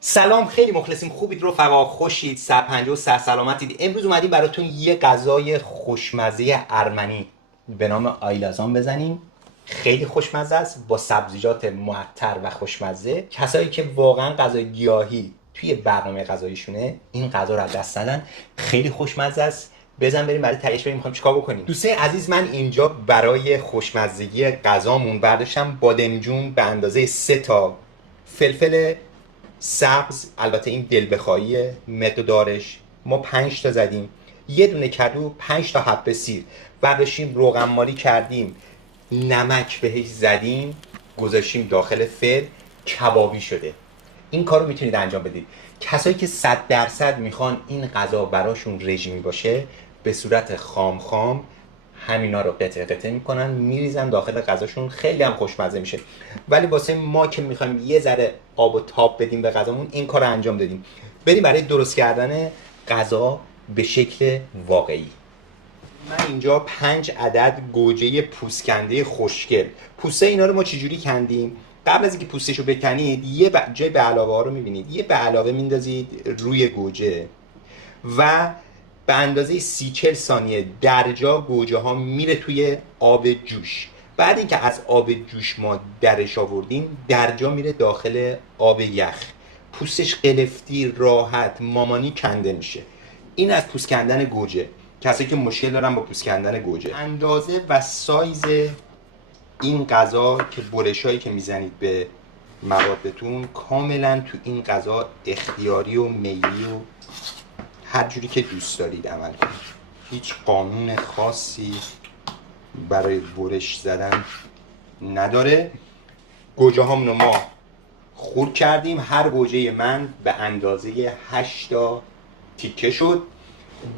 سلام، خیلی مخلصیم. خوبید رفقا؟ خوشید؟ سرپنجه و سرسلامتید. امروز اومدیم براتون یه غذای خوشمزه ارمنی به نام آیلازان بزنیم. خیلی خوشمزه است با سبزیجات معطر و خوشمزه. کسایی که واقعا غذای گیاهی توی برنامه غذاییشونه این غذا رو از دست ندن. خیلی خوشمزه است. بزن بریم برای تهیهش بریم میخوایم چیکار بکنیم. دوستان عزیز، من اینجا برای خوشمزگی غذامون برداشتم بادمجون به اندازه 3 تا، فلفل سبز، البته این دل بخواهیه مقدارش، ما 5 تا زدیم، یه دونه کدو، 5 تا حبه سیر، برداشتیم روغن مالی کردیم، نمک بهش زدیم، گذاشتیم داخل فر، کبابی شده. این کار رو میتونید انجام بدید. کسایی که 100% میخوان این غذا براشون رژیمی باشه، به صورت خام خام همینا رو قطعه قطعه میکنن میریزن داخل غذاشون، خیلی هم خوشمزه میشه. ولی واسه ما که میخوایم یه ذره آب و تاب بدیم به غذامون، این کار رو انجام دادیم. بریم برای درست کردن غذا به شکل واقعی. من اینجا 5 عدد گوجه پوستکنده خوشگل. پوسته اینا رو ما چجوری کندیم؟ قبل از اینکه پوستشو بکنید یه جای به علاوه ها رو میبینید، یه به علاوه میندازید روی گوجه و به اندازه 30-40 ثانیه در جا گوجه ها میره توی آب جوش. بعد اینکه از آب جوش ما درش آوردیم، در جا میره داخل آب یخ. پوستش قلفتی راحت مامانی کنده میشه. این از پوست کندن گوجه. کسایی که مشکل دارن با پوست کندن گوجه، اندازه و سایز این غذا که برشایی که میزنید به موادتون کاملا تو این غذا اختیاری و میلی و هر جوری که دوست دارید عمل کنید. هیچ قانون خاصی برای برش زدن نداره. گوجه هامونو ما خورد کردیم. هر گوجه من به اندازه 8 تا تیکه شد.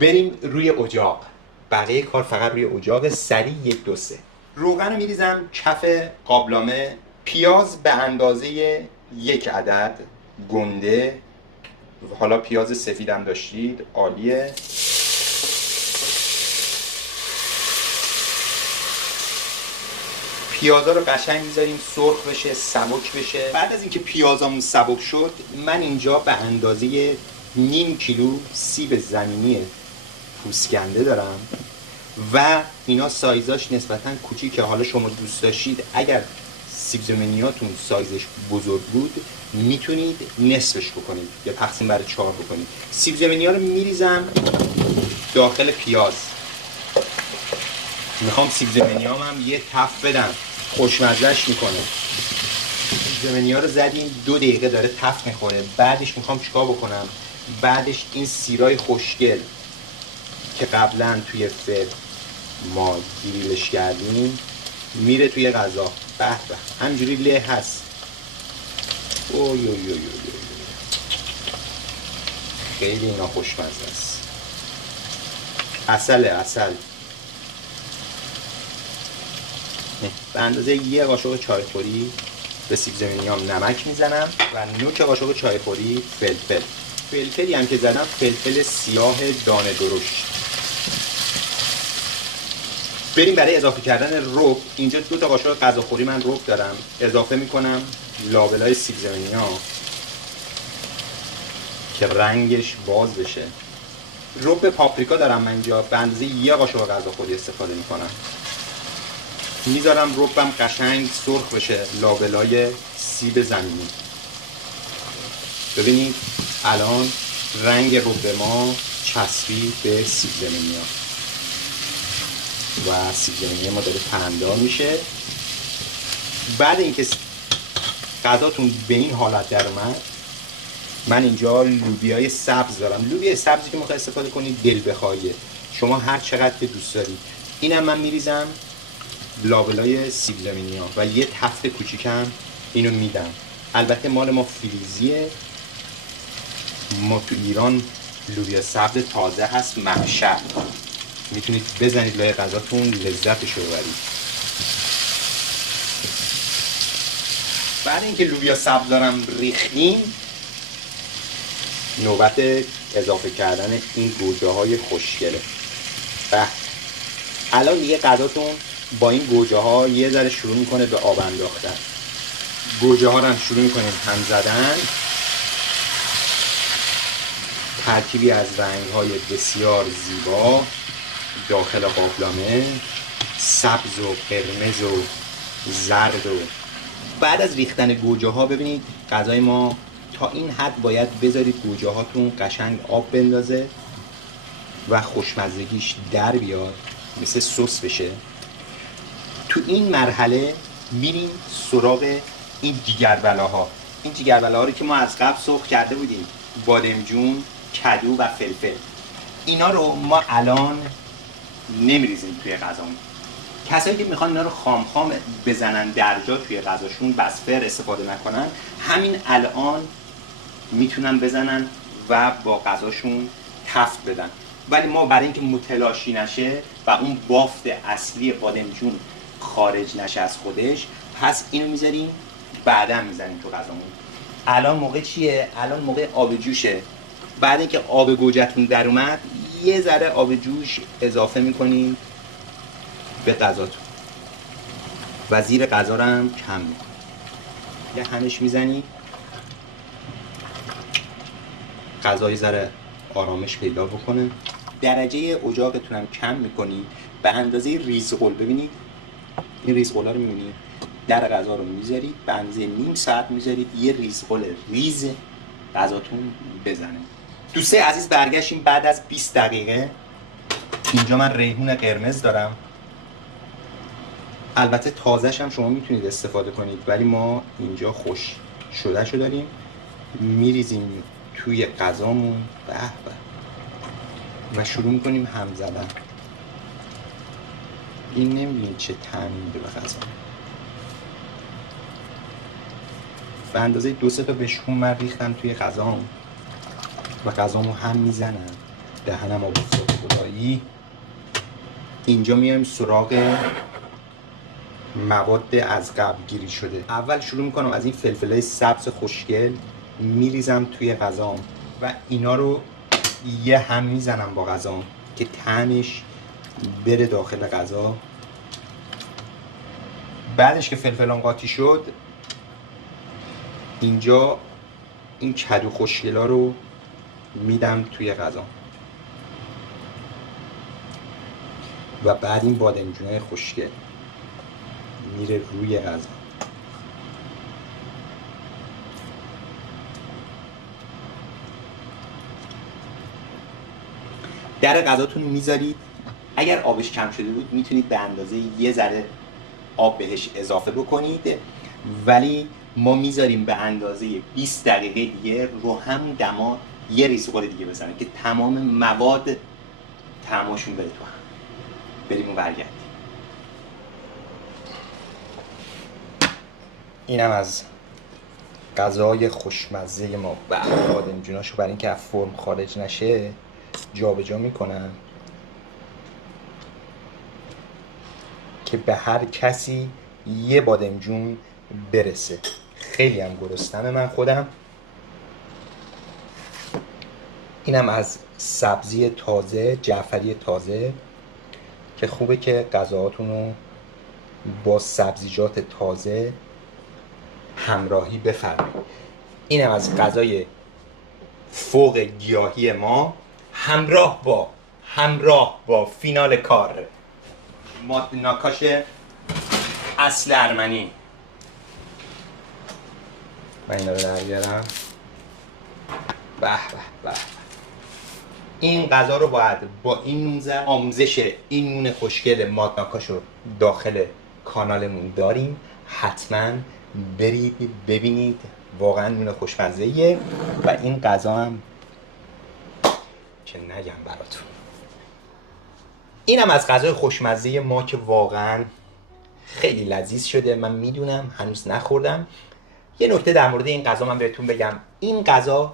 بریم روی اجاق. بقیه کار فقط روی اجاق. سریع 1 2 3 روغن رو میریزم کف قابلمه. پیاز به اندازه 1 عدد گنده، حالا پیاز سفیدم داشتید عالیه. پیازا رو قشنگ میذاریم سرخ بشه، سبک بشه. بعد از اینکه پیازامون سبک شد، من اینجا به اندازه نیم کیلو سیب زمینی پوستکنده دارم و اینا سایزاش نسبتا کوچیکه. حالا شما دوست داشتید اگر سیب زمینیاتون سایزش بزرگ بود میتونید نصفش بکنید یا تقسیم بر 4 بکنید. سیب زمینی ها رو میریزم داخل پیاز. میخوام سیب زمینی هم یه تف بدم، خوشمزهش میکنه. سیب زمینی ها رو زدیم 2 دقیقه داره تف میخوره. بعدش میخوام چیکار بکنم؟ بعدش این سیرای خوشگل که قبلا توی فر ما گریلش کردیم میره توی غذا. به به همینجوری له هست. اوی اوی اوی اوی. خیلی اینا خوشمزه است. عسل به اندازه 1 قاشق چایخوری به سیب زمینیام نمک میزنم و نوک قاشق چایخوری فلفل. فلفلی هم که زدم فلفل سیاه دانه درشت. بریم برای اضافه کردن رب. اینجا 2 تا قاشق غذاخوری من رب دارم، اضافه میکنم لابلای سیب زمینی‌ها که رنگش باز بشه. رب پاپریکا دارم من اینجا به اندازه 1 قاشق غذاخوری استفاده میکنم. میذارم ربم قشنگ سرخ بشه لابلای سیب زمینی. ببینید الان رنگ رب ما چسبید به سیب زمینی‌ها و سیب زمینی ما داره پهندار میشه. بعد اینکه غذاتون به این حالت در اومد، من اینجا لوبیای سبز دارم. لوبیای سبزی که میخوای استفاده کنید دل بخواهیه، شما هر چقدر که دوست دارید. اینم من میریزم لابلای سیب زمینی‌ها و یه تفت کوچیکم اینو میدم. البته مال ما فریزیه، ما تو ایران لوبیا سبز تازه هست، محشر. میتونید بزنید لای غذاتون لذتش رو ببرید. بعد اینکه لوبیا سبز دارم ریختیم، نوبت اضافه کردن این گوجه های خوشگله. الان دیگه غذاتون با این گوجه ها یه ذره شروع میکنه به آب انداختن. گوجه ها رو هم شروع میکنیم هم زدن. ترکیبی از رنگ‌های بسیار زیبا داخل قابلمه، سبز و قرمز و زرد. و بعد از ریختن گوجه ها ببینید غذای ما تا این حد باید بذارید گوجه هاتون قشنگ آب بندازه و خوشمزگیش در بیاد، مثل سس بشه. تو این مرحله میریم سراغ این جگربلاها. این جگربلاها رو که ما از قبل سرخ کرده بودیم، بادمجون، کدو و فلفل. اینا رو ما الان نمیریزیم توی غذامون. کسایی که میخوان اینا رو خام خام بزنن در جا توی غذاشون، بسفر استفاده نکنن، همین الان میتونن بزنن و با غذاشون تفت بدن. ولی ما برای اینکه متلاشی نشه و اون بافت اصلی بادمجون خارج نشه از خودش، پس اینو میذاریم بعدا میزنیم تو غذامون. الان موقع چیه؟ الان موقع آب جوشه. بعد اینکه آب گوجه‌تون در اومد، یه ذره آب جوش اضافه میکنین به غذاتون و زیر غذا رو هم کم میکنین. یه همش میزنی، غذای ذره آرامش پیدا بکنه. درجه اجاقتون هم کم میکنی به اندازه ریزقل. ببینید این ریزقلا رو میبینید، در غذا رو میذارید به اندازه نیم ساعت میذارید یه ریزقل ریز غذاتون بزنه. دوستای عزیز برگشتیم بعد از 20 دقیقه. اینجا من ریحون قرمز دارم، البته تازه‌ش هم شما میتونید استفاده کنید، ولی ما اینجا خوش شده‌شو داریم. میریزیم توی غذامون به به و شروع میکنیم هم زدن. این نمیدونید چه طعمی میده به غذا. به اندازه 2-3 تا بشکون من ریختم توی غذام و غذامو هم میزنم. دهنم آب افتاده خدایی. اینجا میایم سراغ مواد از قبل گیری شده. اول شروع میکنم از این فلفلای سبز خوشگل میریزم توی غذام و اینا رو یه هم میزنم با غذام که طعمش بره داخل غذا. بعدش که فلفلان قاطی شد، اینجا این کدو خوشگلا رو میدم توی غذا و بعد این بادمجونای خوشگل میره روی غذا. در غذاتون میذارید. اگر آبش کم شده بود میتونید به اندازه یه ذره آب بهش اضافه بکنید، ولی ما میذاریم به اندازه 20 دقیقه دیگه رو هم دما یه ریزخور دیگه بزنیم که تمام مواد طعمشون بره تو هم. بریم و برگردیم. اینم از غذای خوشمزه ما. بادمجوناشو برای اینکه از فرم خارج نشه جابجا میکنم که به هر کسی یه بادمجون برسه. خیلی هم گرسنمه من خودم. اینم از سبزی تازه، جعفری تازه، که خوبه که غذاهاتون رو با سبزیجات تازه همراهی بفرمایید. اینم از غذای فوق گیاهی ما همراه با فینال کار ماتناکاش اصل ارمنی. من اینا رو در بیارم. به به به. این غذا رو باید با این آموزش این نون خوشگل ماتناکاش رو داخل کانالمون داریم. حتما برید ببینید، واقعا نون خوشمزه‌ایه و این غذا هم که نگم براتون. اینم از غذای خوشمزه ما که واقعا خیلی لذیذ شده. من میدونم هنوز نخوردم. یه نکته در مورد این غذا من بهتون بگم. این غذا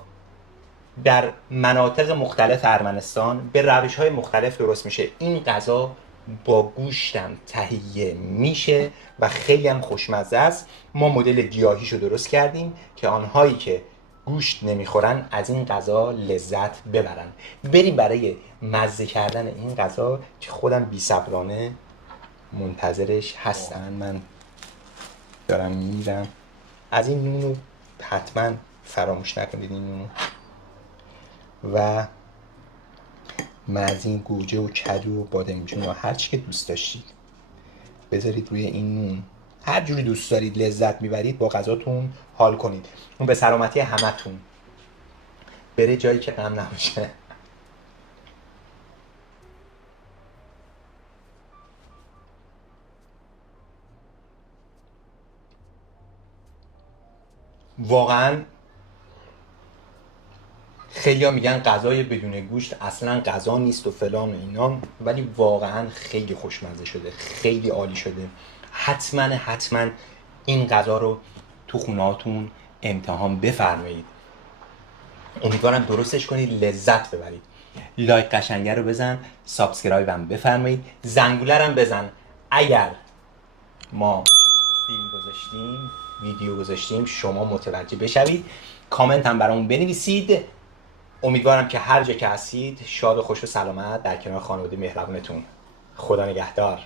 در مناطق مختلف ارمنستان به روش‌های مختلف درست میشه. این غذا با گوشتم تهیه میشه و خیلی هم خوشمزه است. ما مدل گیاهیشو درست کردیم که آنهایی که گوشت نمیخورن از این غذا لذت ببرن. بریم برای مزه کردن این غذا که خودم بی‌صبرانه منتظرش هستم. من دارم میرم. از این نونو حتما فراموش نکنید. این نونو و من از این گوجه و کدو و بادمجون و هر چی که دوست داشتید بذارید روی این نون، هر جوری دوست دارید لذت میبرید با غذاتون حال کنید. اون به سلامتی همتون، بره جایی که غم نباشه. واقعا خیلی میگن غذای بدون گوشت اصلا غذا نیست و فلان و اینا، ولی واقعا خیلی خوشمزه شده، خیلی عالی شده. حتما این غذا رو تو خونهاتون امتحان بفرمایید. امیدوارم درستش کنید، لذت ببرید. لایک قشنگه رو بزن، سابسکرایب هم بفرمایید، زنگوله هم بزن اگر ما فیلم گذاشتیم، ویدیو گذاشتیم شما متوجه بشوید. کامنت هم برامون بنویسید. امیدوارم که هر جا که هستید شاد و خوش و سلامت در کنار خانواده مهربونتون. خدا نگهدار.